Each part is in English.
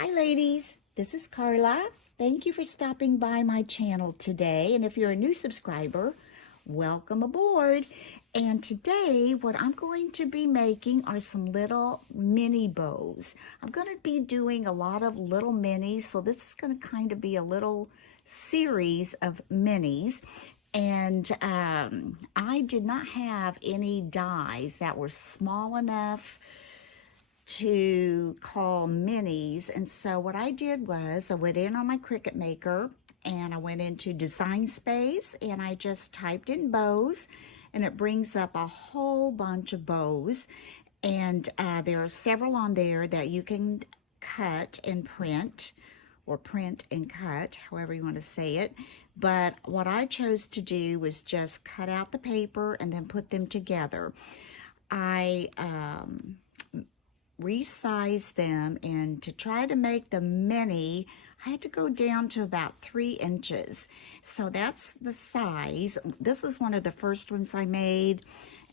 Hi ladies, this is Carla. Thank you for stopping by my channel today. And if you're a new subscriber, welcome aboard. And today what I'm going to be making are some little mini bows. I'm going to be doing a lot of little minis, so this is going to kind of be a little series of minis. And I did not have any dies that were small enough to call minis, and so what I did was I went in on my Cricut Maker and I went into design space and I just typed in bows, and it brings up a whole bunch of bows, and there are several on there that you can cut and print, or print and cut, however you want to say it. But what I chose to do was just cut out the paper and then put them together. I resize them, and to try to make the mini I had to go down to about 3 inches. So that's the size. This is one of the first ones I made,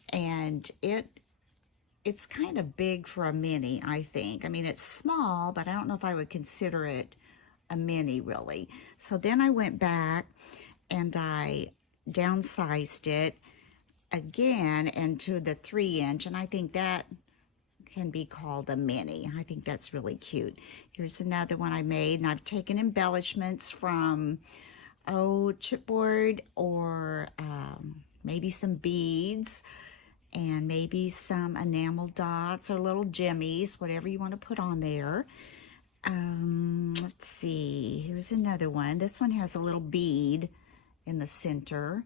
and it's kind of big for a mini, I think. I mean, it's small, but I don't know if I would consider it a mini really. So then I went back and I downsized it again into the 3-inch, and I think that can be called a mini. I think that's really cute. Here's another one I made, and I've taken embellishments from chipboard, or maybe some beads, and maybe some enamel dots or little jimmies, whatever you want to put on there. Let's see, here's another one. This one has a little bead in the center.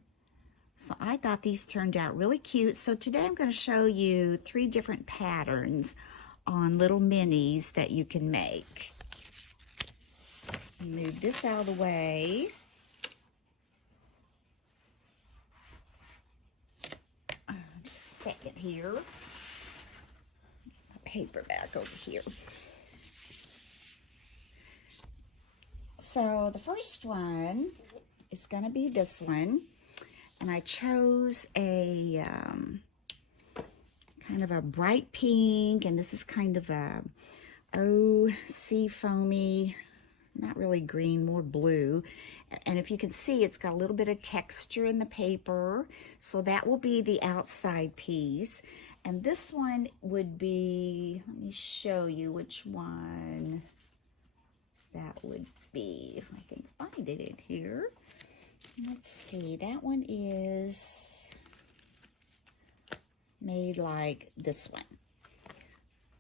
So I thought these turned out really cute. So today I'm going to show you 3 different patterns on little minis that you can make. Move this out of the way. Just a second here. Paper back over here. So the first one is going to be this one. And I chose a kind of a bright pink, and this is kind of a sea foamy, not really green, more blue. And if you can see, it's got a little bit of texture in the paper, so that will be the outside piece. And this one would be, let me show you which one that would be, if I can find it in here. Let's see, that one is made like this one.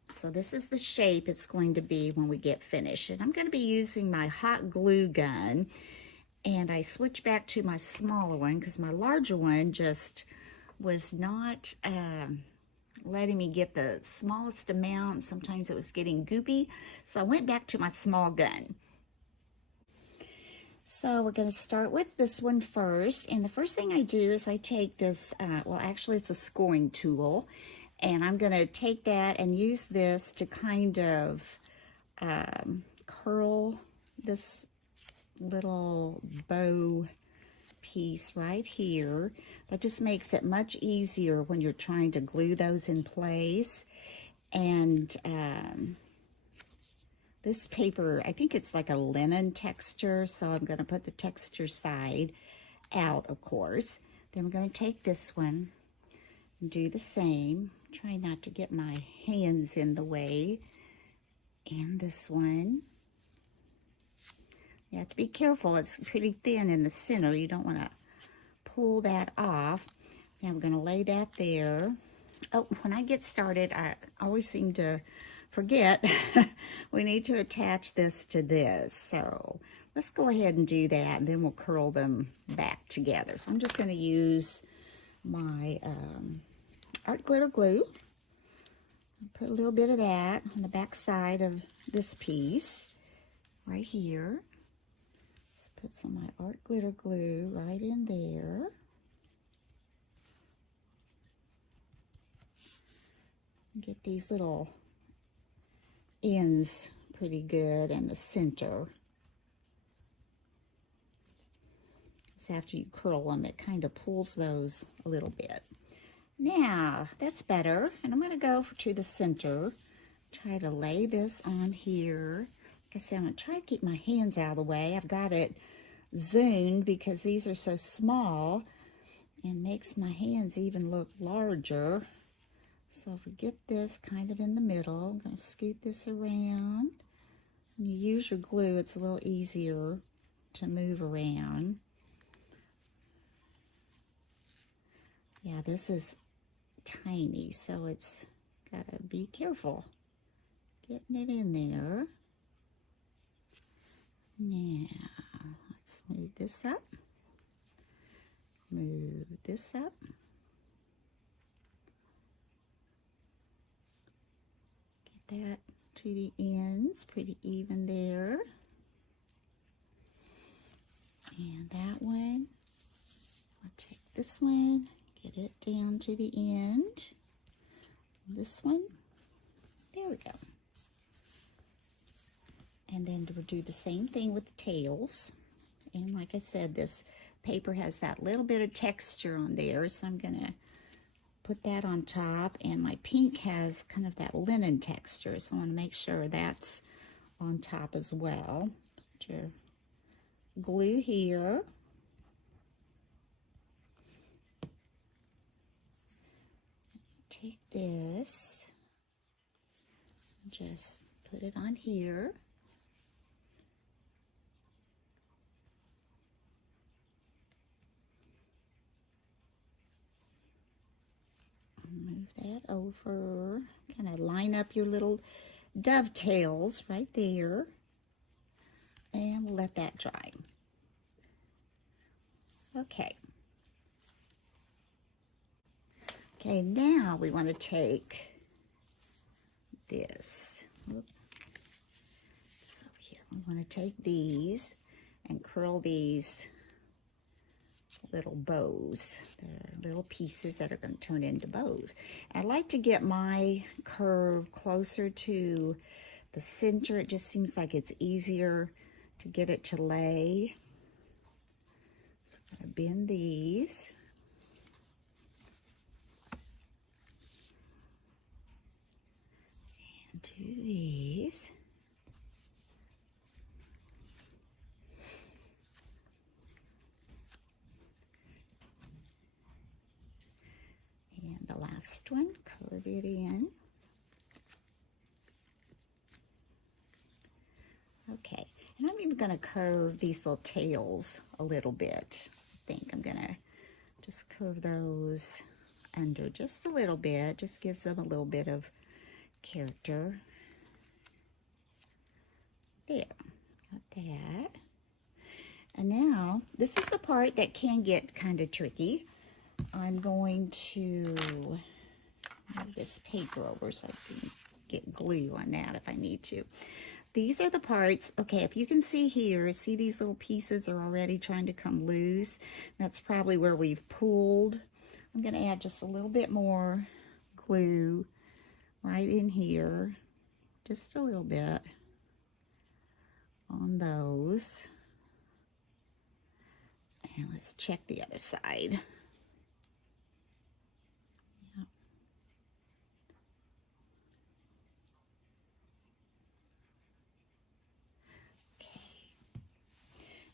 So this is the shape it's going to be when we get finished. And I'm going to be using my hot glue gun. And I switched back to my smaller one because my larger one just was not letting me get the smallest amount. Sometimes it was getting goopy. So I went back to my small gun. So we're going to start with this one first, and the first thing I do is I take this, well actually it's a scoring tool, and I'm going to take that and use this to kind of curl this little bow piece right here. That just makes it much easier when you're trying to glue those in place. And this paper, I think it's like a linen texture, so I'm going to put the texture side out, of course. Then we're going to take this one and do the same. Try not to get my hands in the way. And this one. You have to be careful. It's pretty thin in the center. You don't want to pull that off. Now I'm going to lay that there. Oh, when I get started, I always seem to forget we need to attach this to this. So let's go ahead and do that, and then we'll curl them back together. So I'm just going to use my art glitter glue. Put a little bit of that on the back side of this piece right here. Let's put some of my art glitter glue right in there. Get these little ends pretty good in the center. So after you curl them, it kind of pulls those a little bit. Now that's better, and I'm going to go to the center, try to lay this on here. I said, I'm going to try to keep my hands out of the way. I've got it zoomed because these are so small and makes my hands even look larger. So if we get this kind of in the middle, I'm going to scoot this around. When you use your glue, it's a little easier to move around. Yeah, this is tiny, so it's got to be careful getting it in there. Now, let's move this up. Move this up. Get that to the ends, pretty even there. And that one, I'll take this one, get it down to the end. This one, there we go. And then we'll do the same thing with the tails. And like I said, this paper has that little bit of texture on there, so I'm gonna put that on top. And my pink has kind of that linen texture, so I wanna make sure that's on top as well. Put your glue here. Take this, just put it on here. Move that over, kind of line up your little dovetails right there, and let that dry. Okay. Okay, now we want to take this. Oops. This over here. We want to take these and curl these little bows. They're little pieces that are going to turn into bows. I like to get my curve closer to the center. It just seems like it's easier to get it to lay. So I'm going to bend these. And do these. And the last one, curve it in. Okay, and I'm even going to curve these little tails a little bit. I think I'm going to just curve those under just a little bit. Just gives them a little bit of character. There, got that. And now, this is the part that can get kind of tricky. I'm going to move this paper over so I can get glue on that if I need to. These are the parts, okay, if you can see here, see these little pieces are already trying to come loose. That's probably where we've pulled. I'm going to add just a little bit more glue right in here, just a little bit on those. And let's check the other side.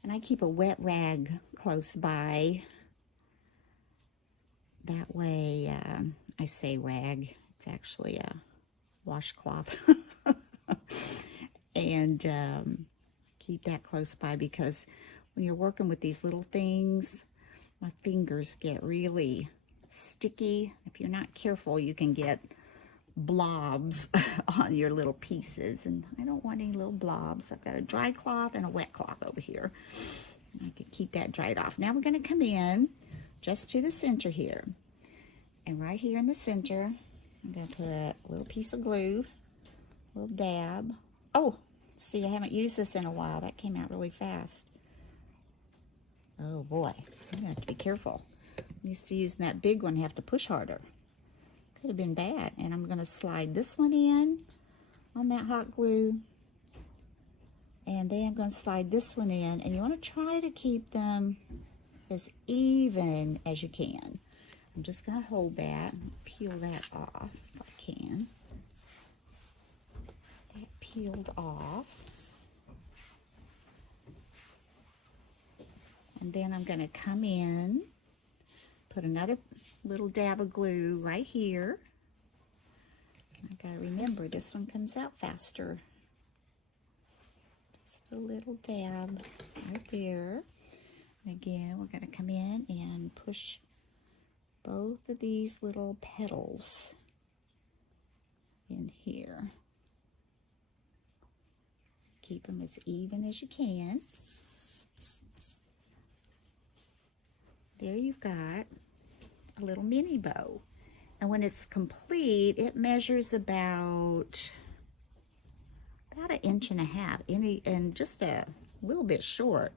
And I keep a wet rag close by. That way, I say rag, it's actually a washcloth. And keep that close by because when you're working with these little things, my fingers get really sticky. If you're not careful, you can get blobs on your little pieces, and I don't want any little blobs. I've got a dry cloth and a wet cloth over here. I can keep that dried off. Now we're going to come in just to the center here, and right here in the center I'm going to put a little piece of glue, a little dab. Oh, see, I haven't used this in a while. That came out really fast. Oh boy, I'm gonna have to be careful. I'm used to using that big one, have to push harder. Could have been bad. And I'm going to slide this one in on that hot glue, and then I'm going to slide this one in, and you want to try to keep them as even as you can. I'm just going to hold that and peel that off if I can. That peeled off. And then I'm going to come in, put another little dab of glue right here. I've got to remember, this one comes out faster. Just a little dab right there. And again, we're going to come in and push both of these little petals in here. Keep them as even as you can. There you've got a little mini bow. And when it's complete, it measures about 1.5 inches, and just a little bit short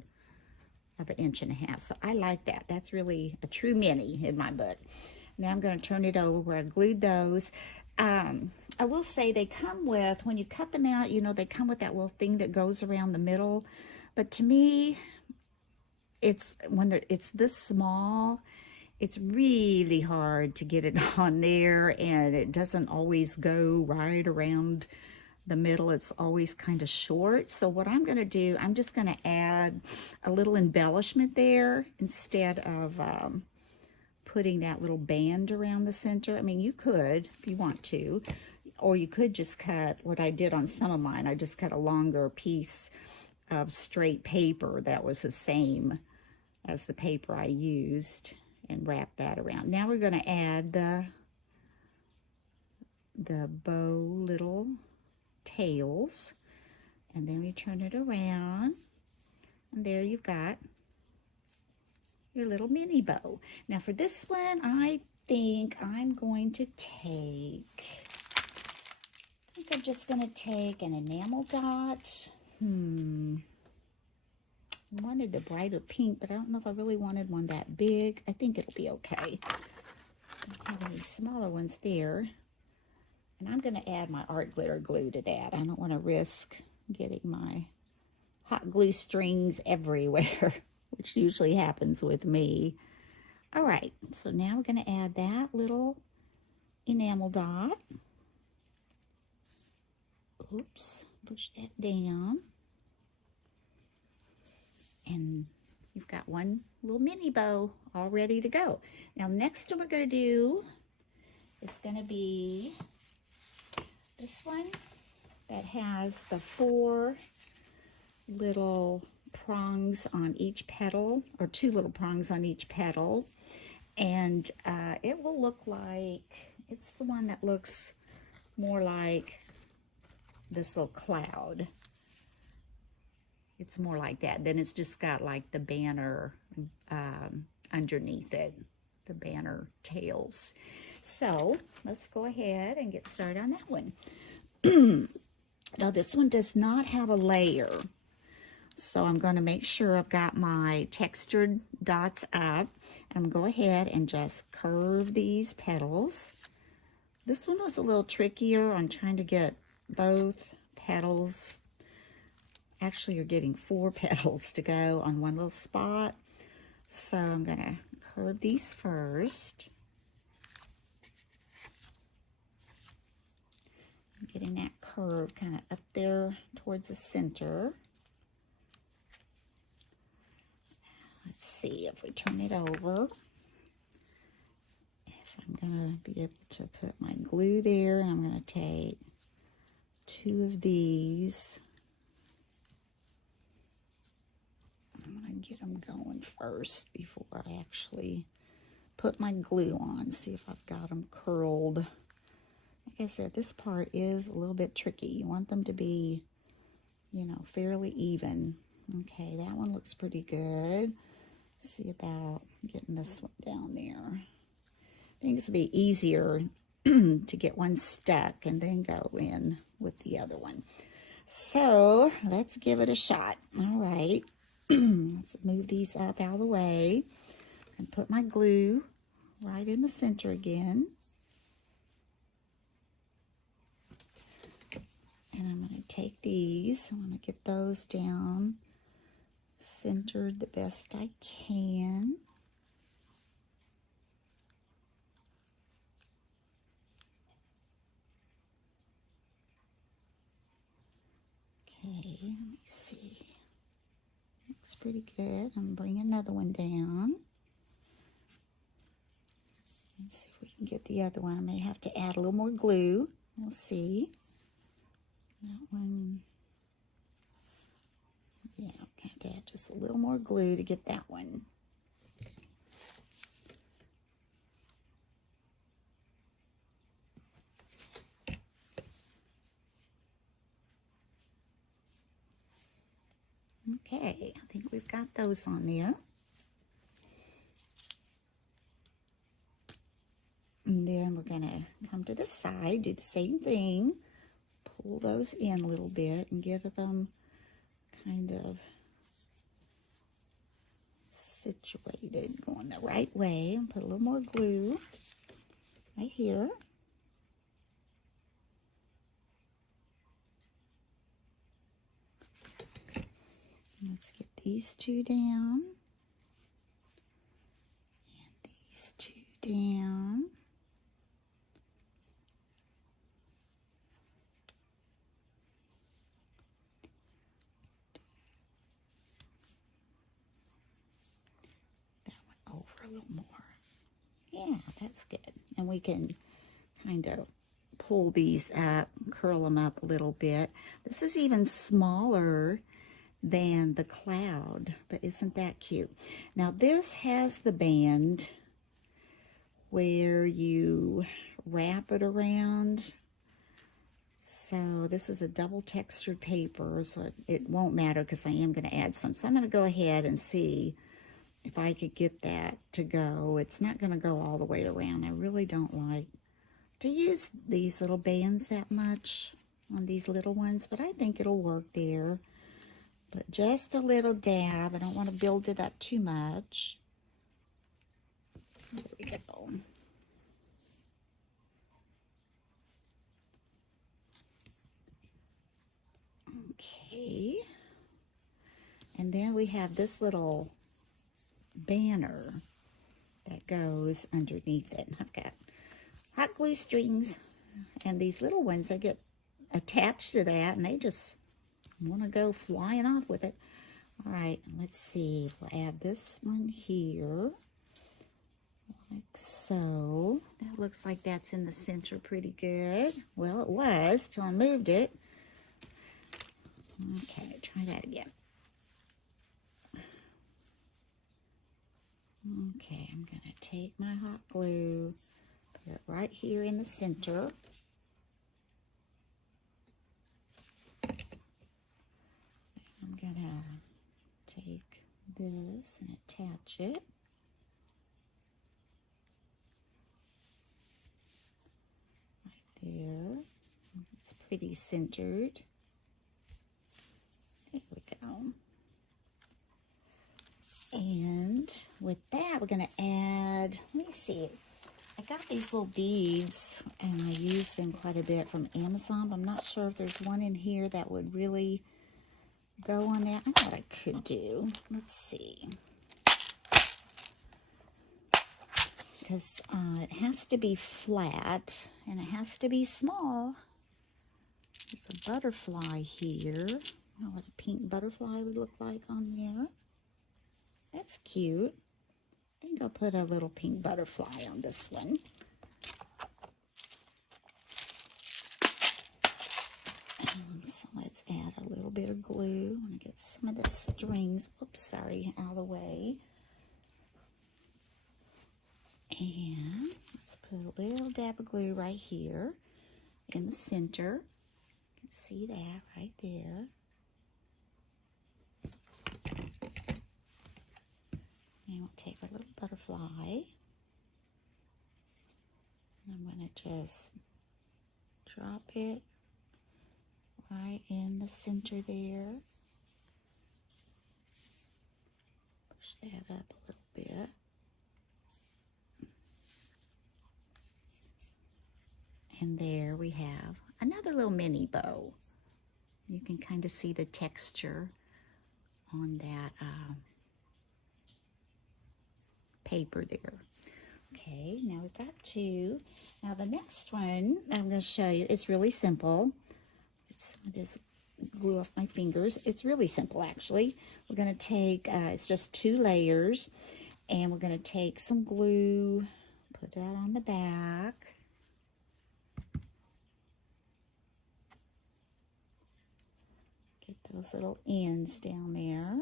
of 1.5 inches. So I like that. That's really a true mini in my book. Now I'm going to turn it over where I glued those. I will say they come with, when you cut them out, you know, they come with that little thing that goes around the middle. But to me, it's this small, it's really hard to get it on there, and it doesn't always go right around the middle. It's always kind of short. So what I'm going to do, I'm just going to add a little embellishment there instead of putting that little band around the center. I mean, you could if you want to, or you could just cut what I did on some of mine. I just cut a longer piece of straight paper that was the same as the paper I used and wrap that around. Now we're going to add the bow little tails, and then we turn it around, and there you've got your little mini bow. Now for this one, I think I'm going to take, I'm just going to take an enamel dot. I wanted the brighter pink, but I don't know if I really wanted one that big. I think it'll be okay. I don't have any smaller ones there. And I'm going to add my art glitter glue to that. I don't want to risk getting my hot glue strings everywhere, which usually happens with me. All right, so now we're going to add that little enamel dot. Oops, push that down. And you've got one little mini bow all ready to go. Now, next one we're going to do is going to be this one that has the 4 little prongs on each petal, or 2 little prongs on each petal. And it will look like, it's the one that looks more like this little cloud. It's more like that. Then it's just got like the banner underneath it, the banner tails. So let's go ahead and get started on that one. Now this one does not have a layer. So I'm going to make sure I've got my textured dots up. I'm going to go ahead and just curve these petals. This one was a little trickier on trying to get both petals. Actually, you're getting 4 petals to go on one little spot. So I'm going to curve these first. I'm getting that curve kind of up there towards the center. Let's see if we turn it over, if I'm going to be able to put my glue there. I'm going to take 2 of these. I'm going to get them going first before I actually put my glue on. See if I've got them curled. Like I said, this part is a little bit tricky. You want them to be, you know, fairly even. Okay, that one looks pretty good. See about getting this one down there. I think this will be easier to get one stuck and then go in with the other one. So let's give it a shot. All right. Let's move these up out of the way and put my glue right in the center again. And I'm going to take these, I'm going to get those down centered the best I can. Okay, let me see. Looks pretty good. I'm going to bring another one down. Let's see if we can get the other one. I may have to add a little more glue. We'll see. That one, yeah, I have to add just a little more glue to get that one. Okay, I think we've got those on there. And then we're going to come to the side, do the same thing. Pull those in a little bit and get them kind of situated, going the right way. And put a little more glue right here. Let's get these two down. And these two down. Over a little more. Yeah, that's good. And we can kind of pull these up, curl them up a little bit. This is even smaller than the cloud, but isn't that cute? Now this has the band where you wrap it around. So this is a double textured paper, so it won't matter because I am going to add some. So I'm going to go ahead and see if I could get that to go. It's not going to go all the way around. I really don't like to use these little bands that much on these little ones, but I think it'll work there. But just a little dab. I don't want to build it up too much. There we go. Okay. And then we have this little banner that goes underneath it. I've got hot glue strings, and these little ones, they get attached to that, and they just want to go flying off with it. All right, let's see. We'll add this one here, like so. That looks like that's in the center pretty good. Well, it was till I moved it. Okay, try that again. Okay, I'm going to take my hot glue, put it right here in the center. I'm going to take this and attach it. Right there. It's pretty centered. There we go. And with that, we're going to add, let me see, I got these little beads, and I use them quite a bit from Amazon, but I'm not sure if there's one in here that would really go on that. I thought I could do. Let's see. Because it has to be flat, and it has to be small. There's a butterfly here. I don't know what a pink butterfly would look like on there. That's cute. I think I'll put a little pink butterfly on this one. So let's add a little bit of glue. I'm going to get some of the strings, oops, sorry, out of the way. And let's put a little dab of glue right here in the center. You can see that right there. And we'll take our little butterfly. And I'm going to just drop it right in the center there. Push that up a little bit. And there we have another little mini bow. You can kind of see the texture on that paper there. Okay, now we've got two. Now the next one I'm going to show you is really simple. It's some of this glue off my fingers. It's really simple, actually. We're going to take, it's just 2 layers, and we're going to take some glue, put that on the back. Get those little ends down there.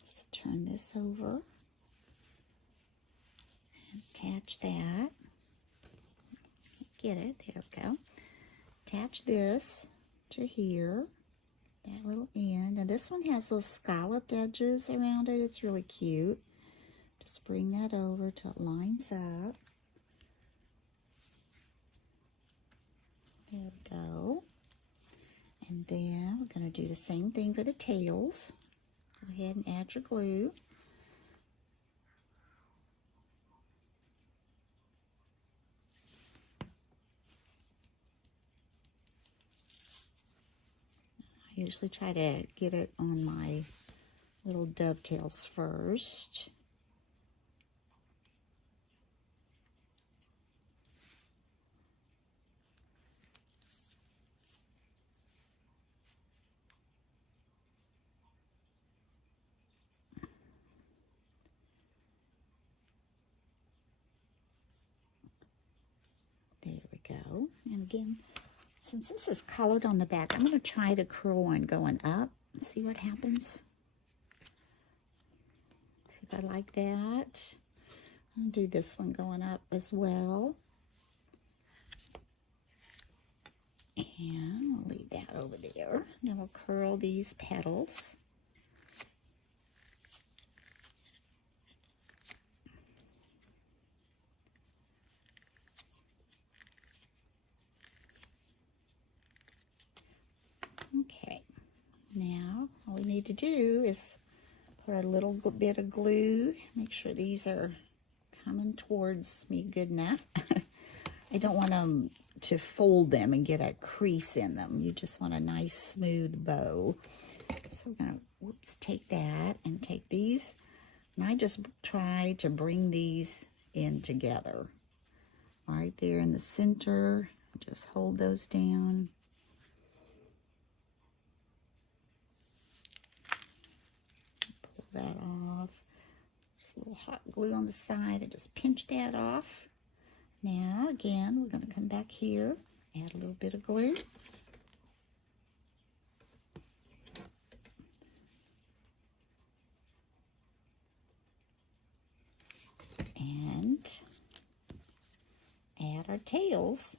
Just turn this over. Attach that. Get it. There we go. Attach this to here. That little end. And this one has those scalloped edges around it. It's really cute. Just bring that over till it lines up. There we go. And then we're going to do the same thing for the tails. Go ahead and add your glue. I usually try to get it on my little dovetails first. There we go. And again, since this is colored on the back, I'm going to try to curl one going up. See what happens. See if I like that. I'll do this one going up as well. And we'll leave that over there. Then we'll curl these petals. Okay, now all we need to do is put a little bit of glue. Make sure these are coming towards me good enough. I don't want them to fold them and get a crease in them. You just want a nice smooth bow. So we're gonna, take that and take these. And I just try to bring these in together. Right there in the center. Just hold those down. That off. Just a little hot glue on the side and just pinch that off. Now again, we're going to come back here, add a little bit of glue. And add our tails.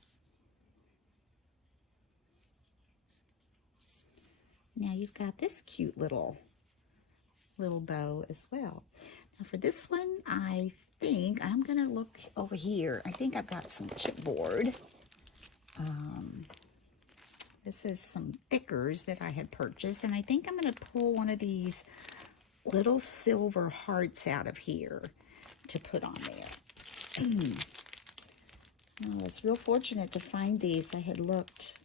Now you've got this cute little bow as well. Now for this one, I think I'm going to look over here. I think I've got some chipboard. This is some thickers that I had purchased, and I think I'm going to pull one of these little silver hearts out of here to put on there. Oh, I was real fortunate to find these. I had looked,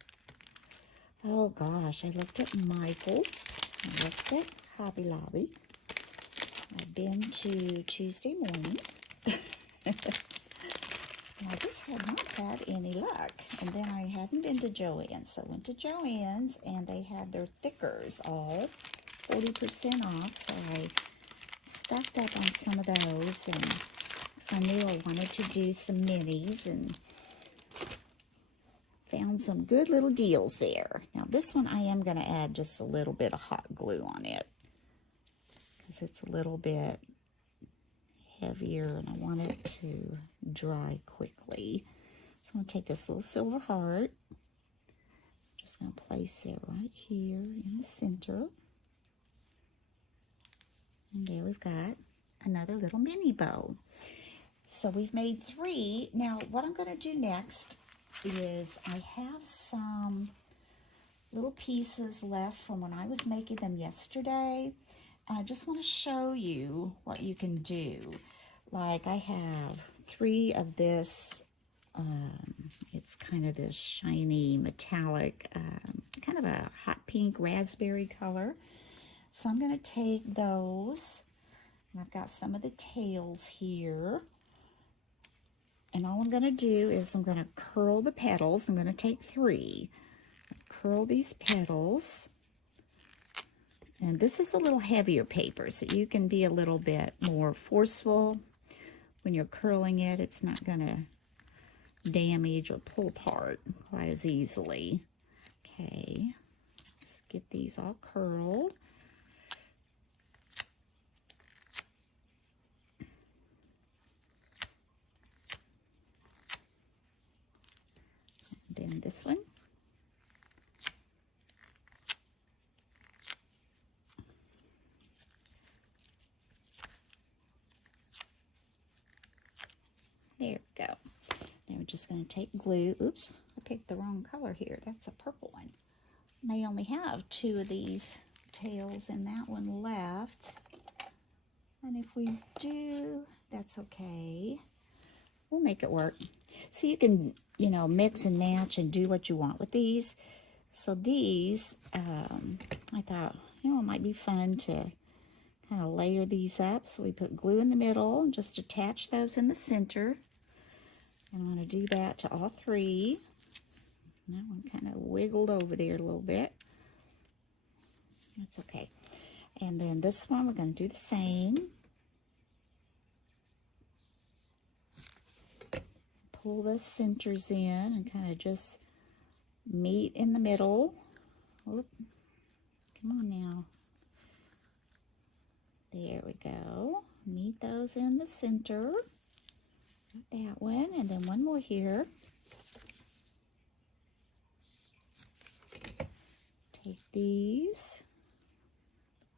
oh gosh, I looked at Michael's. I looked at Hobby Lobby. I've been to Tuesday morning. I just had not had any luck. And then I hadn't been to Joann's. So I went to Joann's and they had their thickers all 40% off. So I stocked up on some of those. And so I knew I wanted to do some minis and found some good little deals there. Now this one I am going to add just a little bit of hot glue on it. It's a little bit heavier and I want it to dry quickly. So I'm going to take this little silver heart. I'm just going to place it right here in the center. And there we've got another little mini bow. So we've made 3. Now what I'm going to do next is I have some little pieces left from when I was making them yesterday. And I just want to show you what you can do. Like I have 3 of this, it's kind of this shiny metallic, kind of a hot pink raspberry color. So I'm going to take those, and I've got some of the tails here. And all I'm going to do is I'm going to curl the petals. I'm going to take 3. Curl these petals. And this is a little heavier paper, so you can be a little bit more forceful when you're curling it. It's not going to damage or pull apart quite as easily. Okay, let's get these all curled. And then this one. There we go. Now we're just going to take glue. Oops, I picked the wrong color here. That's a purple one. May only have 2 of these tails and that one left. And if we do, that's okay. We'll make it work. So you can, you know, mix and match and do what you want with these. So these, I thought, you know, it might be fun to kind of layer these up. So we put glue in the middle and just attach those in the center. And I'm going to do that to all 3. That one kind of wiggled over there a little bit. That's okay. And then this one, we're going to do the same. Pull the centers in and kind of just meet in the middle. Oop. Come on now. There we go. Meet those in the center. That one, and then one more here. Take these,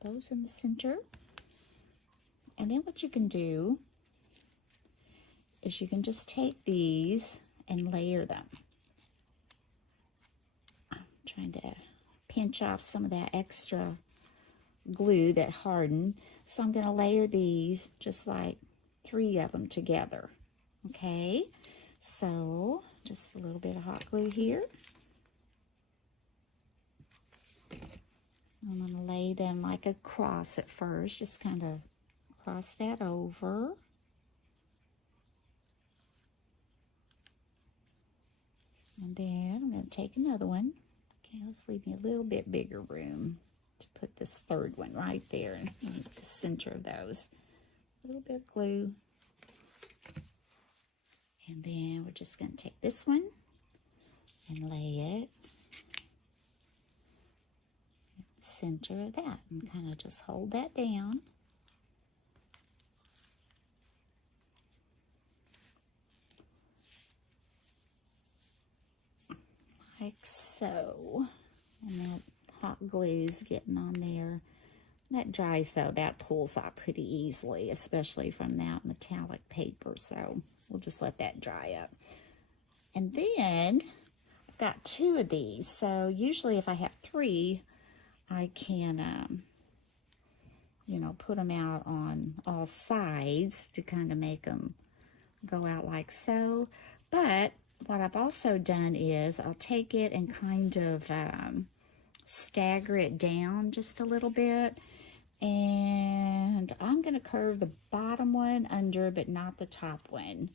put those in the center. And then what you can do is you can just take these and layer them. I'm trying to pinch off some of that extra glue that hardened. So I'm going to layer these just like 3 of them together. Okay, so just a little bit of hot glue here. I'm going to lay them like a cross at first, just kind of cross that over. And then I'm going to take another one. Okay, let's leave me a little bit bigger room to put this 3rd one right there in the center of those. A little bit of glue. And then we're just going to take this one and lay it in the center of that and kind of just hold that down. Like so. And that hot glue is getting on there. That dries though, that pulls out pretty easily, especially from that metallic paper. So we'll just let that dry up. And then I've got 2 of these. So usually if I have 3, I can, you know, put them out on all sides to kind of make them go out like so. But what I've also done is I'll take it and kind of stagger it down just a little bit. And I'm going to curve the bottom one under, but not the top one.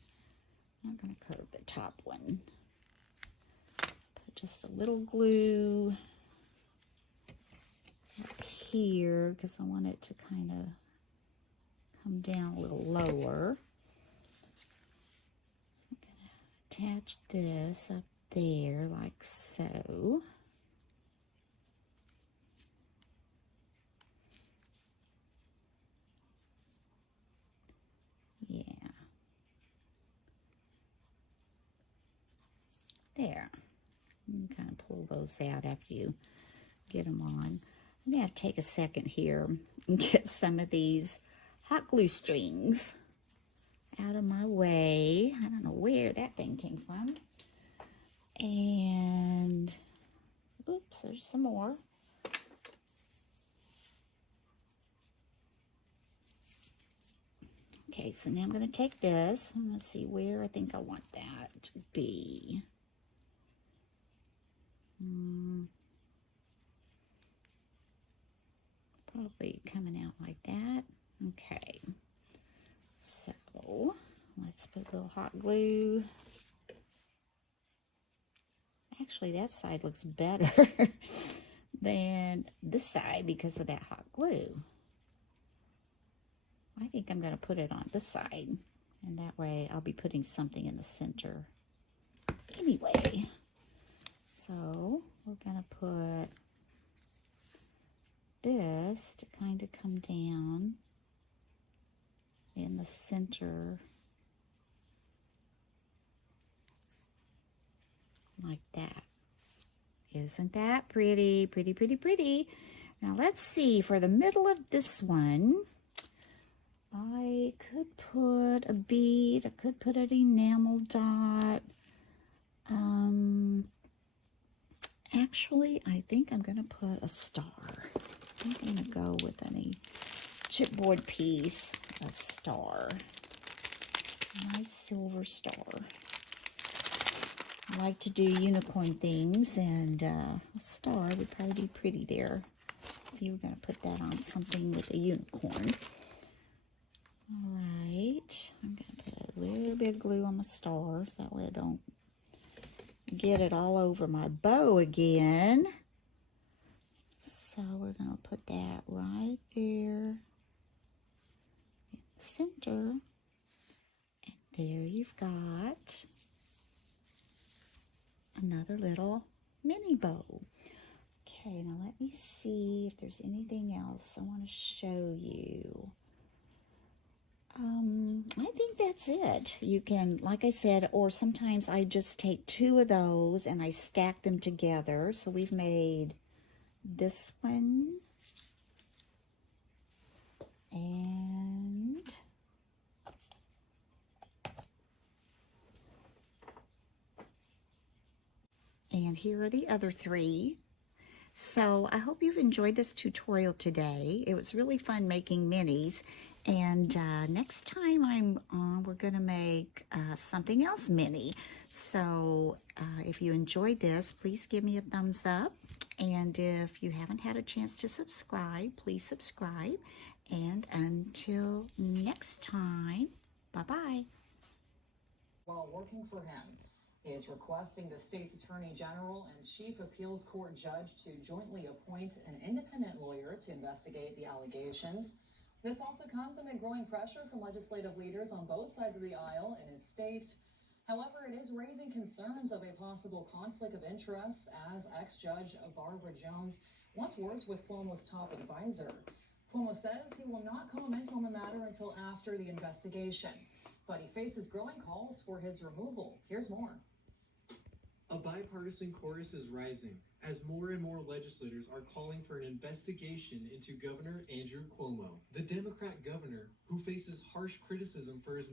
I'm going to curve the top one. Put just a little glue up here because I want it to kind of come down a little lower. So I'm going to attach this up there like so. Yeah. There. You can kind of pull those out after you get them on. I'm going to take a second here and get some of these hot glue strings out of my way. I don't know where that thing came from. And, oops, there's some more. Okay, so now I'm going to take this. I'm going to see where I think I want that to be. Probably coming out like that. Okay, so let's Let's put a little hot glue. Actually, that side looks better than this side because of that hot glue. I think I'm going to put it on this side, and that way I'll be putting something in the center. Anyway, so we're going to put this to kind of come down in the center like that. Isn't that pretty? Pretty, pretty, pretty. Now let's see, for the middle of this one, I could put a bead, I could put an enamel dot. Actually, I think I'm gonna put a star. I'm gonna go with any chipboard piece, a star. A nice silver star. I like to do unicorn things, and a star would probably be pretty there if you were going to put that on something with a unicorn. All right, I'm going to put a little bit of glue on my stars, that way I don't get it all over my bow again. So we're going to put that right there in the center, and there you've got another little mini bow. Okay, now let me see if there's anything else I want to show you. I think that's it. You can, like I said, or sometimes I just take two of those and I stack them together. So we've made this one and here are the other three. So I hope you've enjoyed this tutorial today. It was really fun making minis. And next time I'm on, we're going to make something else mini. So if you enjoyed this, please give me a thumbs up. And if you haven't had a chance to subscribe, please subscribe. And until next time, bye-bye. While working for him, he is requesting the state's Attorney General and Chief Appeals Court judge to jointly appoint an independent lawyer to investigate the allegations. This also comes amid growing pressure from legislative leaders on both sides of the aisle in his state. However, it is raising concerns of a possible conflict of interest, as ex-judge Barbara Jones once worked with Cuomo's top advisor. Cuomo says he will not comment on the matter until after the investigation, but he faces growing calls for his removal. Here's more. A bipartisan chorus is rising as more and more legislators are calling for an investigation into Governor Andrew Cuomo, the Democrat governor who faces harsh criticism for his